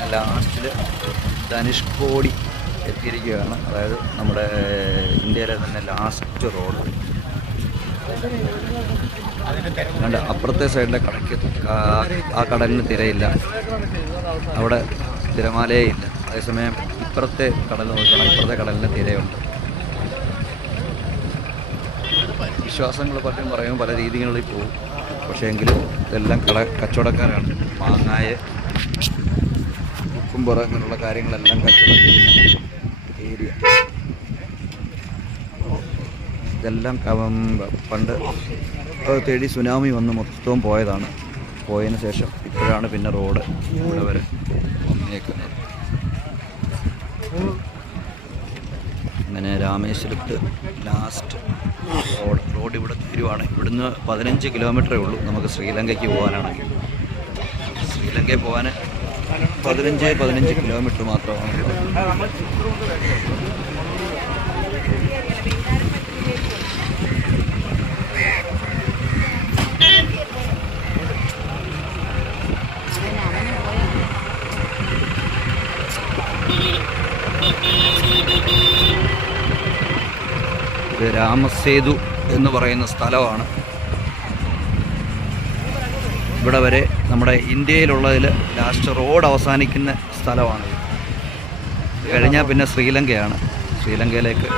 അങ്ങനെ ലാസ്റ്റിൽ ധനുഷ്കോടി എത്തിയിരിക്കുകയാണ്. അതായത് നമ്മുടെ ഇന്ത്യയിലെ തന്നെ ലാസ്റ്റ് റോഡ്. അതുകൊണ്ട് അപ്പുറത്തെ സൈഡിലെ കടയ്ക്ക് ആ കടലിന് തിരയില്ല, അവിടെ തിരമാലയേ ഇല്ല. അതേസമയം ഇപ്പുറത്തെ കടൽ നോക്കണം, ഇപ്പുറത്തെ കടലിന് തിരയുണ്ട്. വിശ്വാസങ്ങൾ പലരും പറയും, പല രീതികളിൽ പോകും. പക്ഷേ എങ്കിലും ഇതെല്ലാം കച്ചവടക്കാരാണ്. മാങ്ങായ, കുക്കുംബർ അങ്ങനെയുള്ള കാര്യങ്ങളെല്ലാം കച്ചവടം ചെയ്യുന്ന ഏരിയ. ഇതെല്ലാം പണ്ട് തേടി സുനാമി വന്ന് മൊത്തവും പോയതാണ്. പോയതിന് ശേഷം ഇപ്പോഴാണ് പിന്നെ റോഡ് ഇവിടെ വരെ വന്നേക്കുന്നത്. അങ്ങനെ രാമേശ്വരത്ത് ലാസ്റ്റ് റോഡ് ഇവിടെ തീരുവാണ്. ഇവിടുന്ന് 15 കിലോമീറ്ററേ ഉള്ളൂ നമുക്ക് ശ്രീലങ്കയ്ക്ക് പോകാനാണെങ്കിൽ. ശ്രീലങ്കയിൽ പോകാൻ 15 കിലോമീറ്റർ മാത്രമാണ്. ഇത് രാമസേതു എന്ന് പറയുന്ന സ്ഥലമാണ്. ഇവിടെ വരെ നമ്മുടെ ഇന്ത്യയിലുള്ളതിൽ ലാസ്റ്റ് റോഡ് അവസാനിക്കുന്ന സ്ഥലമാണ്. കഴിഞ്ഞാൽ പിന്നെ ശ്രീലങ്കയാണ്. ശ്രീലങ്കയിലേക്ക്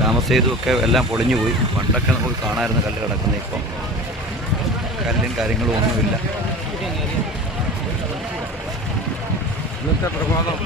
രാമസേതു ഒക്കെ എല്ലാം പൊളിഞ്ഞു പോയി. പണ്ടൊക്കെ നമുക്ക് കാണാമായിരുന്നു കല്ല് കിടക്കുന്നത്. ഇപ്പം കല്ലും കാര്യങ്ങളും ഒന്നുമില്ല. ഇന്നത്തെ പ്രഭാതം